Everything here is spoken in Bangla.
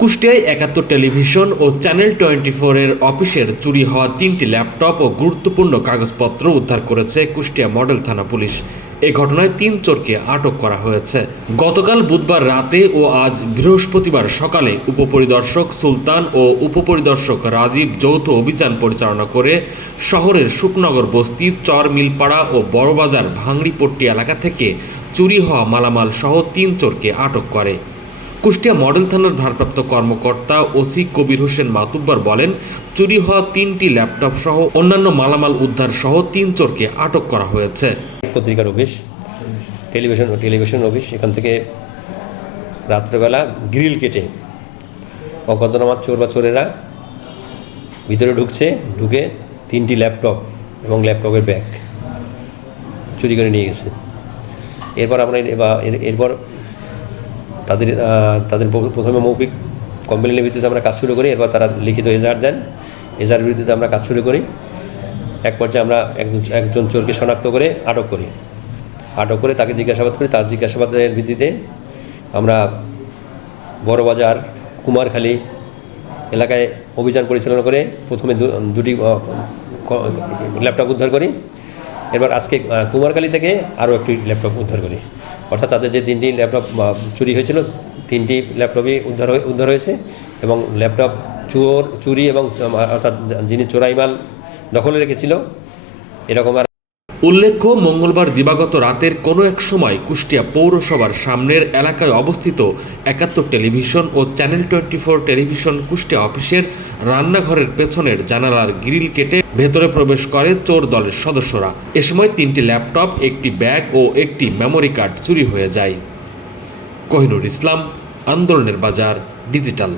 কুষ্টিয়ায় ৭১ টেলিভিশন ও চ্যানেল 24 এর অফিসের চুরি হওয়া ৩টি ল্যাপটপ ও গুরুত্বপূর্ণ কাগজপত্র উদ্ধার করেছে কুষ্টিয়া মডেল থানা পুলিশ। এ ঘটনায় ৩ চোরকে আটক করা হয়েছে। গতকাল বুধবার রাতে ও আজ বৃহস্পতিবার সকালে উপপরিদর্শক সুলতান ও উপপরিদর্শক রাজীব যৌথ অভিযান পরিচালনা করে শহরের শুকনগর বস্তি, চর মিলপাড়া ও বড়বাজার ভাঙড়িপট্টি এলাকা থেকে চুরি হওয়া মালামাল সহ ৩ চোরকে আটক করে। কুষ্টিয়া মডেল থানার ভারপ্রাপ্ত কর্মকর্তা ওসি কবির হোসেন মাতুব্বর বলেন, চুরি হওয়া ৩টি ল্যাপটপ সহ অন্যান্য মালামাল উদ্ধার সহ ৩ চোরকে আটক করা হয়েছে। পত্রিকার অফিস, টেলিভিশন অফিস, এখান থেকে রাত্রেবেলা গ্রিল কেটে অজ্ঞাতনামা চোর বা চোরেরা ভিতরে ঢুকে 3টি ল্যাপটপ এবং ল্যাপটপের ব্যাগ চুরি করে নিয়ে গেছে। এরপর তাদের প্রথমে মৌখিক কমপ্লেনের ভিত্তিতে আমরা কাজ শুরু করি। এরপর তারা লিখিত এজাহার দেন। এজাহার ভিত্তিতে আমরা কাজ শুরু করি। এক পর্যায়ে আমরা একজন চোরকে শনাক্ত করে আটক করে তাকে জিজ্ঞাসাবাদ করি। তার জিজ্ঞাসাবাদের ভিত্তিতে আমরা বড়বাজার, কুমারখালী এলাকায় অভিযান পরিচালনা করে প্রথমে 2টি ল্যাপটপ উদ্ধার করি। এবার আজকে কুমারখালী থেকে আরও একটি ল্যাপটপ উদ্ধার করি। অর্থাৎ তাদের যে 3টি ল্যাপটপ চুরি হয়েছিল, 3টি ল্যাপটপই উদ্ধার হয়েছে এবং ল্যাপটপ চুরি এবং অর্থাৎ যিনি চোরাই মাল দখলে রেখেছিল এরকম। উল্লেখ্য, মঙ্গলবার দিবাগত রাতের কোনো এক সময় কুষ্টিয়া পৌরসভার সামনের এলাকায় অবস্থিত ৭১ টেলিভিশন ও চ্যানেল 24 টেলিভিশন কুষ্টিয়া অফিসের রান্নাঘরের পেছনের জানালার গ্রিল কেটে ভেতরে প্রবেশ করে চোর দলের সদস্যরা। এ সময় 3টি ল্যাপটপ, একটি ব্যাগ ও একটি মেমোরি কার্ড চুরি হয়ে যায়। কোহিনুর ইসলাম, আন্দোলনের বাজার ডিজিটাল।